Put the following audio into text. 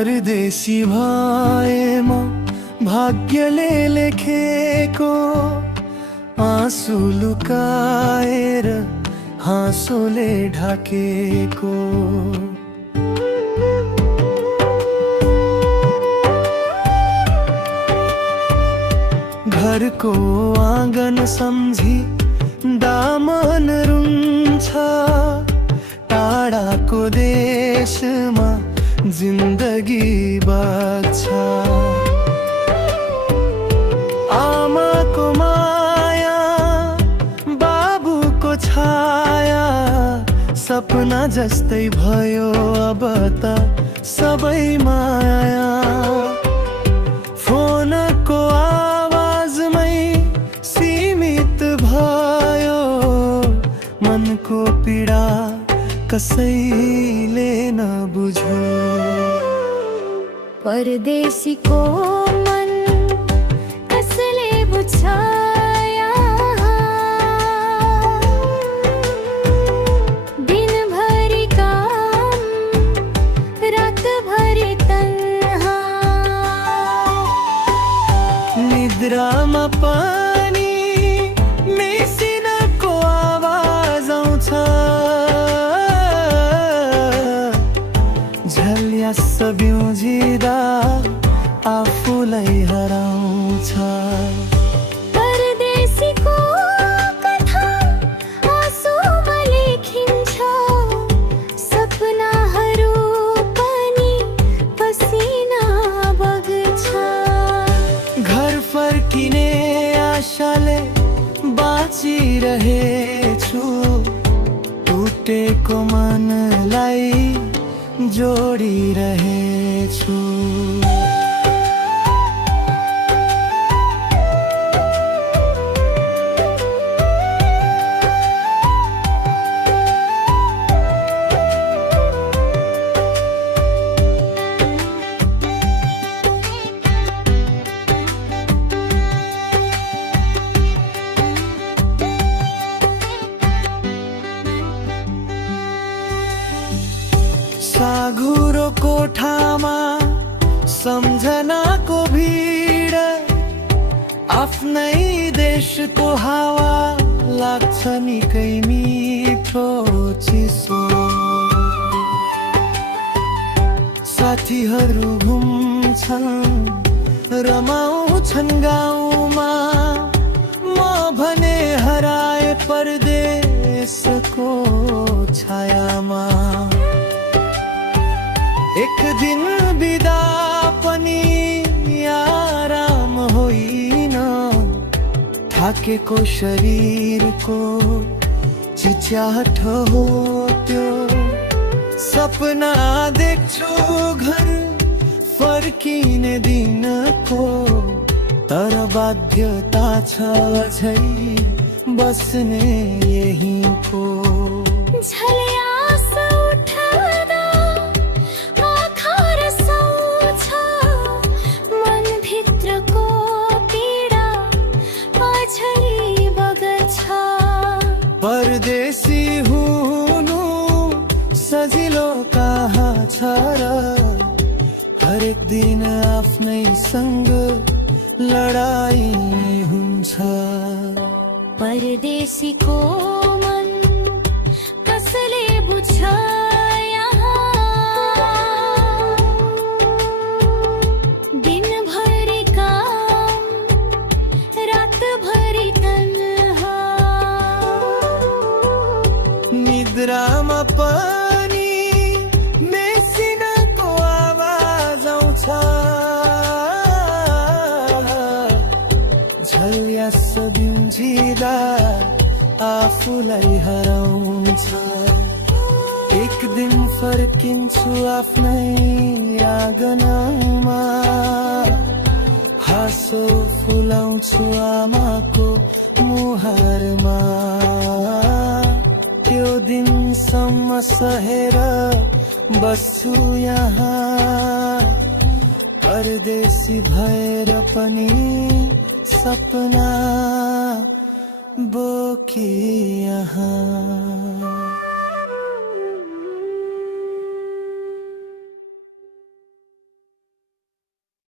परदेशी भएमा भाग्यले लेखेको आँसु लुकाएर हाँसोले ढाकेको। घरको आँगन सम्झी दामन रुन्छ, टाढाको देशमा जिन्दगी बाँच्छ। आमाको माया, बाबुको छाया, सपना जस्तै भयो अब त सबै माया। फोनको आवाजमै सीमित भयो मनको पीडा, कसैले नबुझ्यो। परदेशीको मन कसले बुझ्छ, दिनभरि काम रातभरि तन्हा। निद्रामा पनि मेसिनको आवाज आउँछ, झल्यास बिउजिँदा आफूलाई हराउँछ। परदेशीको कथा आँसुमा लेखिन्छ, सपनाहरू पनि पसिना बग्छ। घर फर्किने आशाले बाँचिरहेछु, टुटेको मनलाई जोडिरहेछु। साघुरो कोठामा सम्झनाको भिड, आफ्नै देशको हावा लाग्छ निकै मिठो चिसो। साथीहरू घुम्छन् रमाउँछन् गाउँमा, म भने हराए परदेशको छायामा। एक दिन बिदा पनि आराम होइन, थाकेको शरीरको चिच्याट हो त्यो। सपना देख्छु घर फर्किने दिनको, तर बाध्यता छ अझै बस्ने यहीँको। झल्यास उठ्दा आँखा रसाउँछ, मनभित्रको पीडा अझै बग्छ। परदेशी हुनु सजिलो कहाँ छ र, हरेक दिन आफ्नै सँग लडाई हुन्छ। परदेशीको मन कसले बुझ्छ, दिनभरि काम रातभरि तन्हा। निद्रामा पनि मेसिनको आवाज आउँछ, झल्यास बिउजिँदा आफूलाई हराउँछ। एक दिन फर्किन्छु आफ्नै आँगनमा, हाँसो फुलाउँछु आमाको मुहारमा। त्यो दिनसम्म सहेर बस्छु यहाँ, परदेशी भएर पनि सपना बोकी यहाँ।